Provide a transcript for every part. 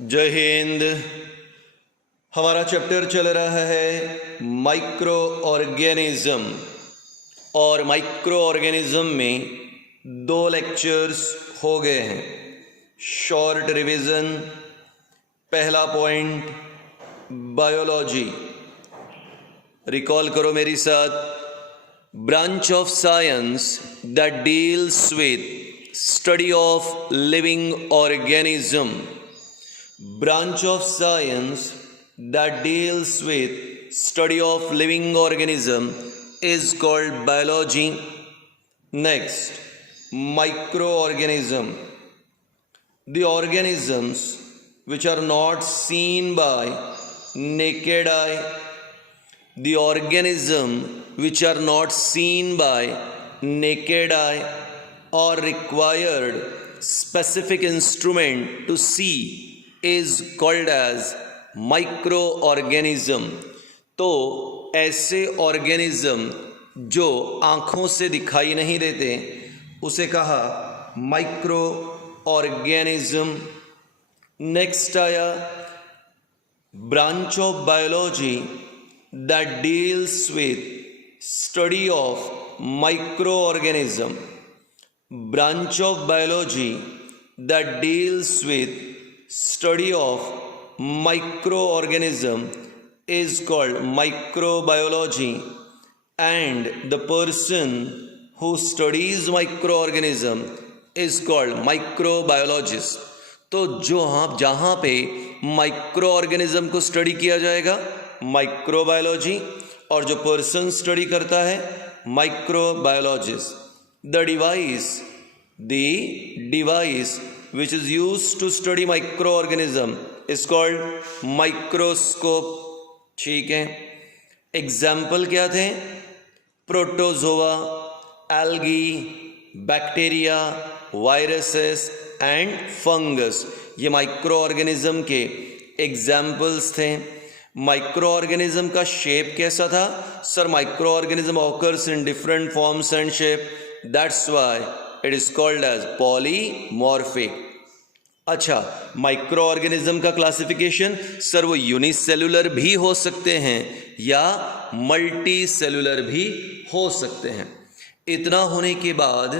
जय हिंद। हमारा चैप्टर चल रहा है माइक्रो ऑर्गेनिज्म और माइक्रो ऑर्गेनिज्म में 2 लेक्चर्स हो गए हैं। Short revision. पहला पॉइंट बायोलॉजी। रिकॉल करो मेरी साथ। Branch of science that deals with study of living organism. Branch of science that deals with study of living organism is called biology. Next, microorganism. The organisms which are not seen by naked eye. The organism which are not seen by naked eye or required specific instrument to see is called as microorganism. तो ऐसे organism जो आँखों से दिखाई नहीं देते उसे कहा माइक्रो ऑर्गेनिज्म। नेक्स्ट आया branch of biology that deals with study of micro organism. Branch of biology that deals with study of microorganism is called microbiology, and the person who studies microorganism is called microbiologist. तो जो आप जहाँ पे micro organism को study किया जाएगा microbiology, और जो पर्सन स्टडी करता है microbiologist. The device which is used to study microorganism is called microscope. ठीक है। एग्जाम्पल क्या थे? Protozoa, algae, bacteria, viruses and fungus, ये माइक्रो ऑर्गेनिज्म के एग्जाम्पल्स थे। माइक्रो ऑर्गेनिज्म का शेप कैसा था? Sir, micro organism occurs in different forms and shape, that's why it is called as polymorphic. अच्छा, माइक्रो ऑर्गेनिज्म का क्लासिफिकेशन, सर वो unicellular भी हो सकते हैं या मल्टी सेलुलर भी हो सकते हैं। इतना होने के बाद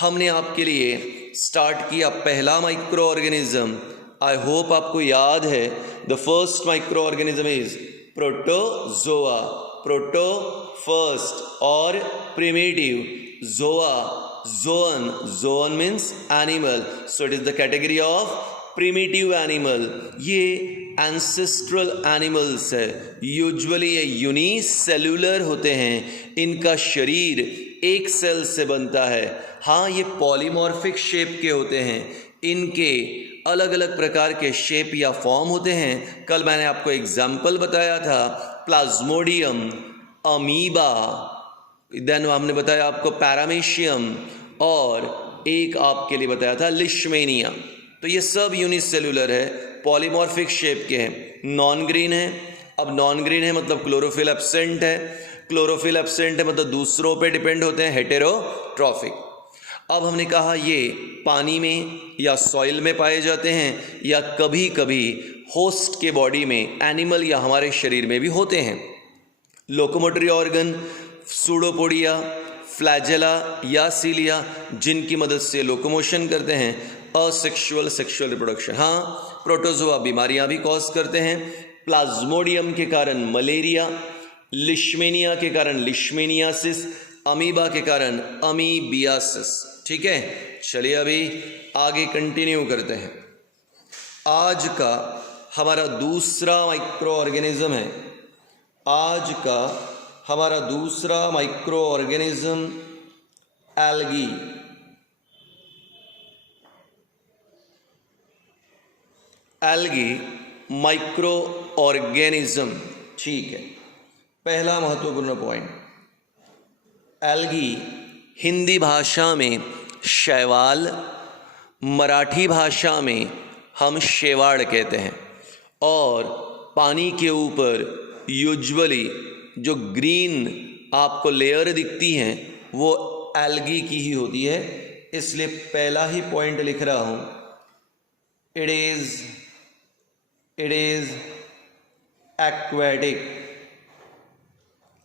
हमने आपके लिए स्टार्ट किया पहला माइक्रो ऑर्गेनिज्म। आई होप आपको याद है। The first micro organism is protozoa. Proto first और primitive, Zoa zoan means animal, so it is the category of primitive animal. ये ancestral animals है, यूजुअली ये यूनिसेलुलर होते हैं, इनका शरीर एक सेल से बनता है। हाँ, ये पॉलीमॉर्फिक शेप के होते हैं, इनके अलग अलग प्रकार के शेप या फॉर्म होते हैं। कल मैंने आपको एग्जाम्पल बताया था, प्लाज्मोडियम, अमीबा, देन हमने बताया आपको पैरामीशियम, और एक आपके लिए बताया था लिशमेनिया। तो ये सब यूनिसेलुलर है, पॉलीमॉर्फिक शेप के हैं। नॉन ग्रीन है। अब नॉन ग्रीन है मतलब क्लोरोफिल एब्सेंट है। क्लोरोफिल एब्सेंट है मतलब दूसरों पे डिपेंड होते हैं, हेटेरोट्रॉफिक। अब हमने कहा ये पानी में या सॉइल में पाए जाते हैं या कभी कभी होस्ट के बॉडी में, एनिमल या हमारे शरीर में भी होते हैं। लोकोमोटरी ऑर्गन, सूडोपोडिया, फ्लैजेला या सीलिया, जिनकी मदद से लोकोमोशन करते हैं। Asexual sexual reproduction. हाँ, प्रोटोजोआ बीमारियां भी कॉज करते हैं। प्लाज्मोडियम के कारण मलेरिया, लिशमेनिया के कारण लिशमेनियासिस, अमीबा के कारण अमीबियासिस। ठीक है, चलिए अभी आगे कंटिन्यू करते हैं। आज का हमारा दूसरा माइक्रो ऑर्गेनिज्म है। आज का हमारा दूसरा micro organism algae. Algae micro organism. ठीक है, पहला महत्वपूर्ण पॉइंट, एल्गी हिंदी भाषा में शैवाल, मराठी भाषा में हम शेवाड़ कहते हैं, और पानी के ऊपर यूजुअली जो ग्रीन आपको लेयर दिखती हैं वो एल्गी की ही होती है। इसलिए पहला ही पॉइंट लिख रहा हूँ, it is it is aquatic.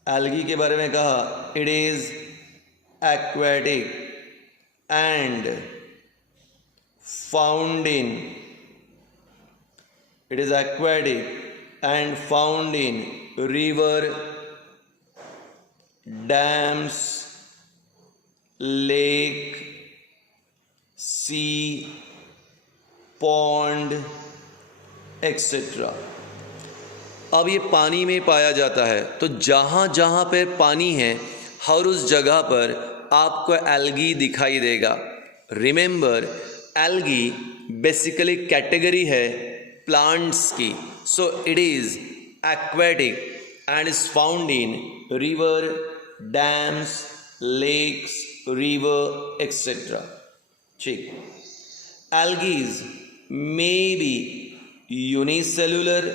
Algae के बारे में कहा it is aquatic and found in, it is aquatic and found in river, dams, lake, sea, pond, etc. अब ये पानी में पाया जाता है, तो जहाँ जहाँ पे पानी है हर उस जगह पर आपको एल्गी दिखाई देगा। रिमेंबर, एल्गी बेसिकली कैटेगरी है प्लांट्स की। So it is aquatic and is found in river, dams, lakes, river etcetera. ठीक, एल्गीज मे बी यूनिसेलुलर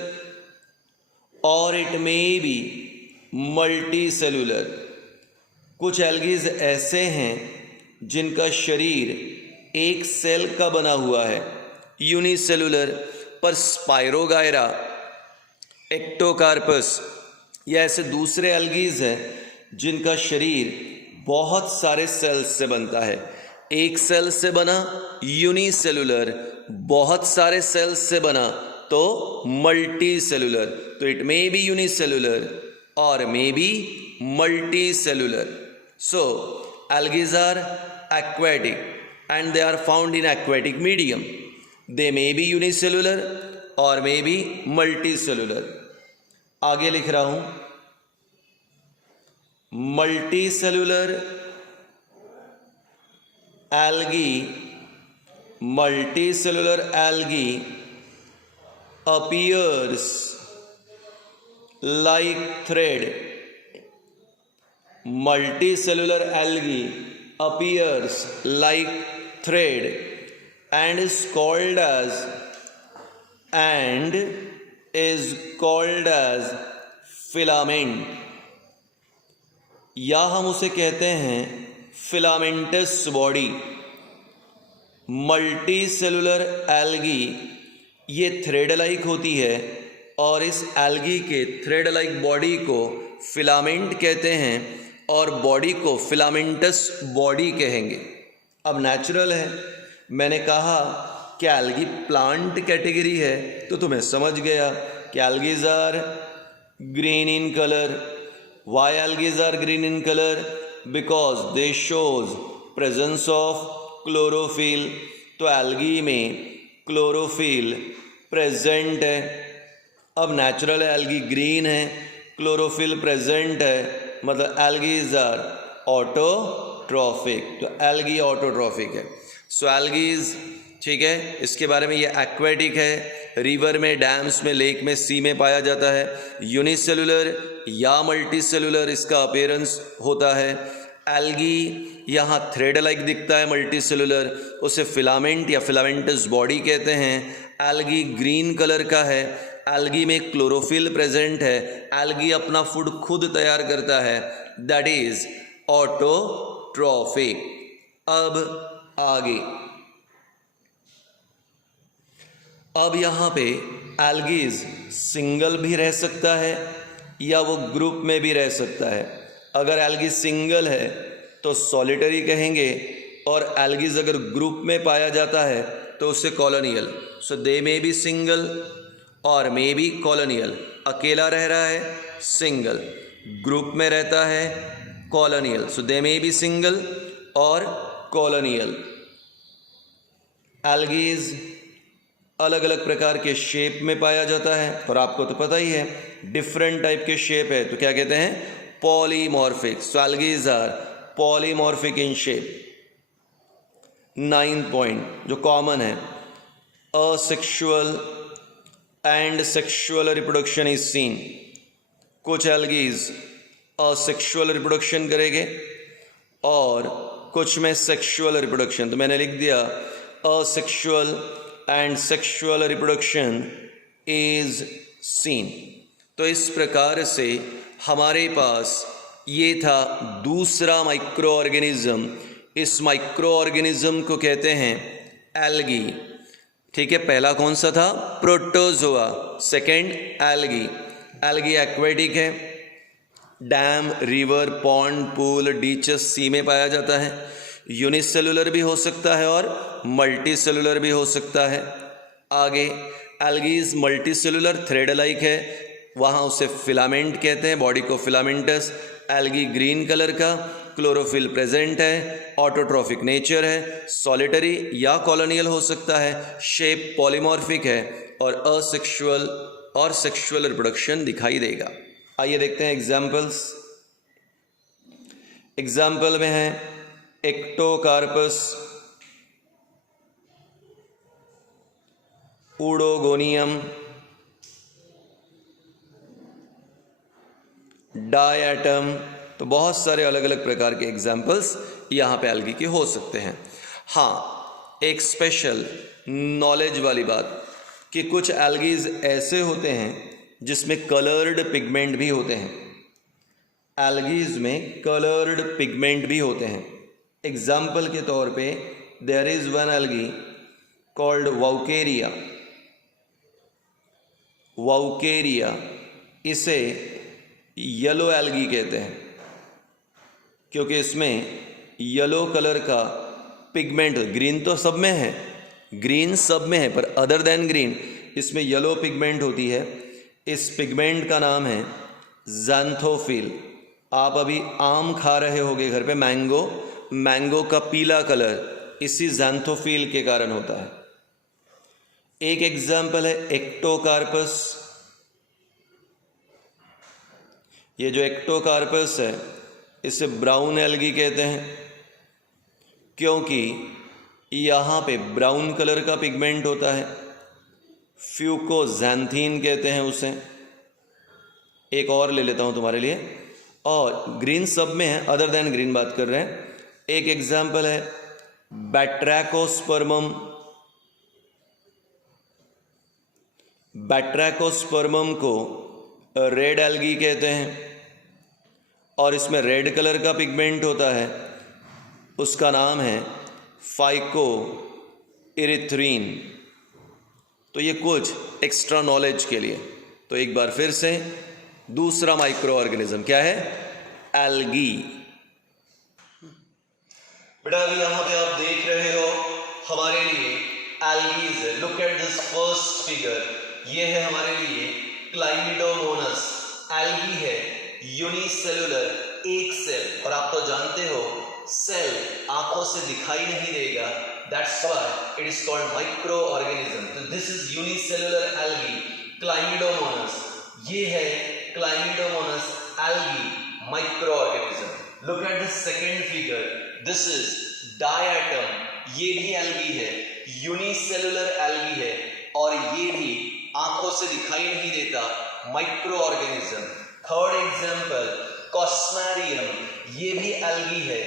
और it may be multi cellular. कुछ एल्गीज ऐसे हैं जिनका शरीर एक सेल का बना हुआ है, यूनिसेलुलर, पर स्पाइरोगायरा, एक्टोकार्पस या ऐसे दूसरे एल्गीज हैं जिनका शरीर बहुत सारे सेल्स से बनता है। एक सेल से बना यूनिसेलुलर, बहुत सारे सेल्स से बना तो मल्टी सेलुलर। तो इट मे बी यूनिसेलुलर और may be multi cellular. So algaes are aquatic and they are found in aquatic medium. They may be unicellular or may be multicellular. आगे लिख रहा हूं, multicellular algae appears like thread. Multicellular algae appears like thread and is called as filament, या हम उसे कहते हैं filamentous body। Multi cellular algae ये थ्रेड लाइक होती है और इस एल्गी के थ्रेड लाइक बॉडी को फिलामेंट कहते हैं और बॉडी को फिलामेंटस बॉडी कहेंगे। अब नेचुरल है, मैंने कहा कि एल्गी प्लांट कैटेगरी है तो तुम्हें समझ गया कि algaes are green in colour. Why algaes are green in colour? Because they shows presence of chlorophyll. तो एल्गी में क्लोरोफिल प्रेजेंट है। अब नेचुरल एल्गी ग्रीन है, क्लोरोफिल प्रेजेंट है, मतलब एल्गीज आर ऑटोट्रॉफिक। तो एल्गी ऑटोट्रॉफिक है। सो एल्गीज, ठीक है, इसके बारे में ये एक्वेटिक है, रिवर में, डैम्स में, लेक में, सी में पाया जाता है। यूनिसेलुलर या मल्टी सेलुलर इसका अपीयरेंस होता है। एल्गी यहाँ थ्रेड लाइक दिखता है, मल्टी सेलुलर उसे फिलामेंट या फिलामेंटस बॉडी कहते हैं। एल्गी ग्रीन कलर का है, एल्गी में क्लोरोफिल प्रेजेंट है, एल्गी अपना फूड खुद तैयार करता है, दैट इज ऑटोट्रॉफिक। अब आगे, अब यहाँ पे एल्गीज सिंगल भी रह सकता है या वो ग्रुप में भी रह सकता है। अगर एल्गी सिंगल है तो सॉलिटरी कहेंगे और एल्गीज अगर ग्रुप में पाया जाता है तो उसे colonial. So they may be single और मे बी कॉलोनियल। अकेला रह रहा है सिंगल, ग्रुप में रहता है colonial. So they may be single और कॉलोनियल। एल्गीज अलग अलग प्रकार के शेप में पाया जाता है और आपको तो पता ही है डिफरेंट टाइप के शेप है तो क्या कहते हैं? Polymorphic. So algaes are polymorphic in shape. 9 point जो कॉमन है, asexual and sexual reproduction is seen. कुछ एल्गीज असेक्सुअल रिप्रोडक्शन करेंगे और कुछ में सेक्सुअल रिप्रोडक्शन। तो मैंने लिख दिया asexual and sexual reproduction is scene. तो इस प्रकार से हमारे पास ये था दूसरा माइक्रो ऑर्गेनिज्म। इस माइक्रो ऑर्गेनिज्म को कहते हैं एल्गी। ठीक है, पहला कौन सा था? Protozoa. Second algae. Algae aquatic है, डैम, रिवर, पॉन्ड, पूल, डीचस, सी में पाया जाता है। यूनिसेलुलर भी हो सकता है और मल्टी सेलुलर भी हो सकता है। आगे algae multi cellular, thread like है, वहाँ उसे फिलामेंट कहते हैं, बॉडी को फिलामेंटस। एल्गी ग्रीन कलर का, क्लोरोफिल प्रेजेंट है, ऑटोट्रॉफिक नेचर है, सॉलिटरी या कॉलोनियल हो सकता है, शेप पॉलीमॉर्फिक है और असेक्सुअल और सेक्सुअल रिप्रोडक्शन दिखाई देगा। आइए देखते हैं एग्जाम्पल्स। एग्जाम्पल में है एक्टोकार्पस, ऊडोगोनियम, डायटम। तो बहुत सारे अलग अलग प्रकार के एग्जाम्पल्स यहाँ पे एल्गी के हो सकते हैं। हाँ, एक स्पेशल नॉलेज वाली बात कि कुछ एल्गीज ऐसे होते हैं जिसमें कलर्ड पिगमेंट भी होते हैं। एल्गीज में कलर्ड पिगमेंट भी होते हैं। एग्जाम्पल के तौर पे there is one algae called Vaucheria. Vaucheria, इसे येलो एल्गी कहते हैं क्योंकि इसमें येलो कलर का पिगमेंट, ग्रीन तो सब में है, ग्रीन सब में है, पर अदर देन ग्रीन इसमें येलो पिगमेंट होती है। इस पिगमेंट का नाम है ज़ैंथोफिल। आप अभी आम खा रहे होगे घर पे, मैंगो, मैंगो का पीला कलर इसी ज़ैंथोफिल के कारण होता है। एक एग्जाम्पल है एक्टोकार्पस। ये जो एक्टोकार्पस है इसे ब्राउन एल्गी कहते हैं क्योंकि यहाँ पे ब्राउन कलर का पिगमेंट होता है। फ्यूकोजैंथीन कहते हैं उसे। एक और ले लेता हूँ तुम्हारे लिए, और ग्रीन सब में है, अदर देन ग्रीन बात कर रहे हैं। एक एग्जाम्पल है बैट्रैकोस्पर्मम। बैट्रैकोस्पर्मम को रेड एल्गी कहते हैं और इसमें रेड कलर का पिगमेंट होता है, उसका नाम है फाइको इरिथ्रीन। तो ये कुछ एक्स्ट्रा नॉलेज के लिए। तो एक बार फिर से दूसरा माइक्रो ऑर्गेनिज्म क्या है? एल्गी। बेटा अभी यहां पे आप देख रहे हो हमारे लिए एल्गीज है। Look at this first figure, ये है हमारे लिए क्लाइमिडोमोनस। एल्गी है, यूनिसेलुलर, एक सेल, और आप तो जानते हो सेल आंखों से दिखाई नहीं देगा, that's why it is called micro organism. तो this is unicellular algae Chlamydomonas. ये है Chlamydomonas algae micro organism. Look at the second figure, this is diatom. ये भी एल्गी है, यूनिसेलुलर एल्गी है और ये भी आंखों से दिखाई नहीं देता, माइक्रो ऑर्गेनिज्म। थर्ड एग्जांपल कॉस्मेरियम, ये भी एल्गी है,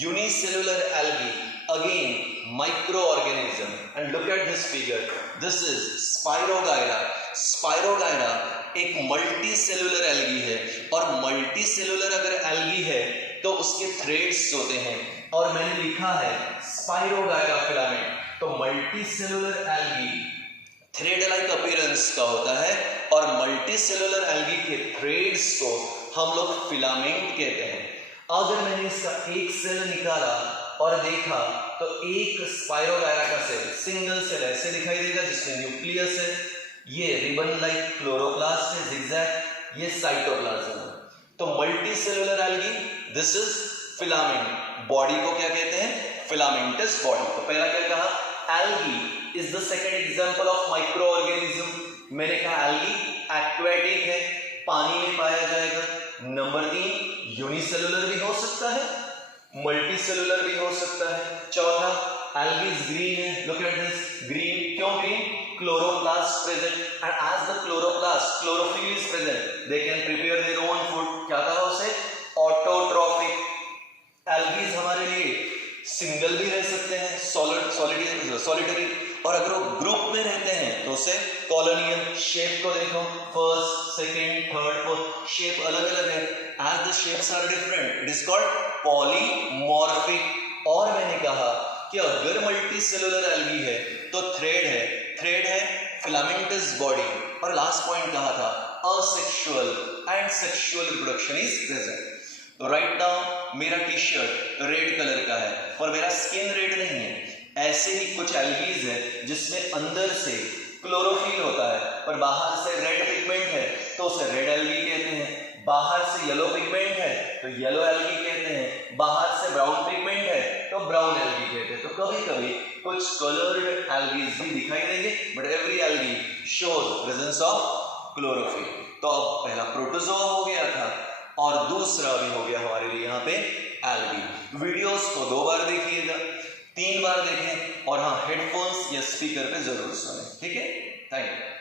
unicellular algae, again micro organism. And look at this figure, this is spirogyra. Spirogyra एक मल्टी सेलुलर एल्गी है और मल्टी सेलुलर अगर एल्गी है तो उसके थ्रेड्स होते हैं और मैंने लिखा है स्पाइरोगायरा फिलामेंट। तो multi cellular algae thread like appearance का होता है और मल्टी सेलुलर एल्गी के थ्रेड्स को हम लोग फिलामेंट कहते हैं। अगर मैंने इसका एक सेल निकाला और देखा तो एक स्पाइरोगायरा का सेल, सिंगल सेल ऐसे दिखाई देगा जिसमें न्यूक्लियस है, ये रिबन लाइक क्लोरोप्लास्ट है, जिगजैग, ये साइटोप्लाज्म है। तो multi cellular algae, this is filament. Body को क्या कहते हैं? Filamentous body. तो पहला क्या कहा? Algae is the second example of micro organism. मैंने कहा एल्गी एक्वेटिक है, पानी में पाया जाएगा। नंबर 3 यूनिसेलुलर भी हो सकता है, मल्टी सेलुलर भी हो सकता है। चौथा एल्गी ग्रीन है, लुक एट दिस, ग्रीन। क्यों green? Chloroplast present, and as the chloroplast chlorophyll is present they can prepare their own food. क्या कहा उसे? ऑटोट्रॉफिक। एल्गीज हमारे लिए सिंगल भी रह सकते हैं, सॉलिटरी, और अगर वो ग्रुप में रहते हैं तो उसे कॉलोनियल। शेप को देखो, first, second, third, fourth, shape अलग अलग है। As the shapes are different it is called polymorphic. और मैंने कहा कि कि अगर मल्टी सेलुलर एल्गी है तो थ्रेड है फिलामेंटस बॉडी, और लास्ट पॉइंट कहा था asexual and sexual reproduction is present. तो राइट नाउ मेरा टी शर्ट रेड कलर का है और मेरा स्किन रेड नहीं है। ऐसे ही कुछ एल्गीज है जिसमें अंदर से क्लोरोफिल होता है पर बाहर से रेड पिगमेंट है तो उसे रेड एल्गी कहते हैं। बाहर से येलो पिगमेंट है तो येलो एल्गी कहते हैं। बाहर से ब्राउन पिगमेंट है तो ब्राउन एल्गी कहते हैं। तो कभी कभी कुछ कलर्ड एल्गीज भी दिखाई देंगे, but every algae shows presence of chlorophyll. तो अब पहला प्रोटोजोआ हो गया था और दूसरा भी हो गया हमारे लिए यहाँ पे एल्गी। वीडियोस को 2 बार देखिएगा, 3 बार देखें, और हाँ हेडफोन्स या स्पीकर पे जरूर सुनें। ठीक है, थैंक यू।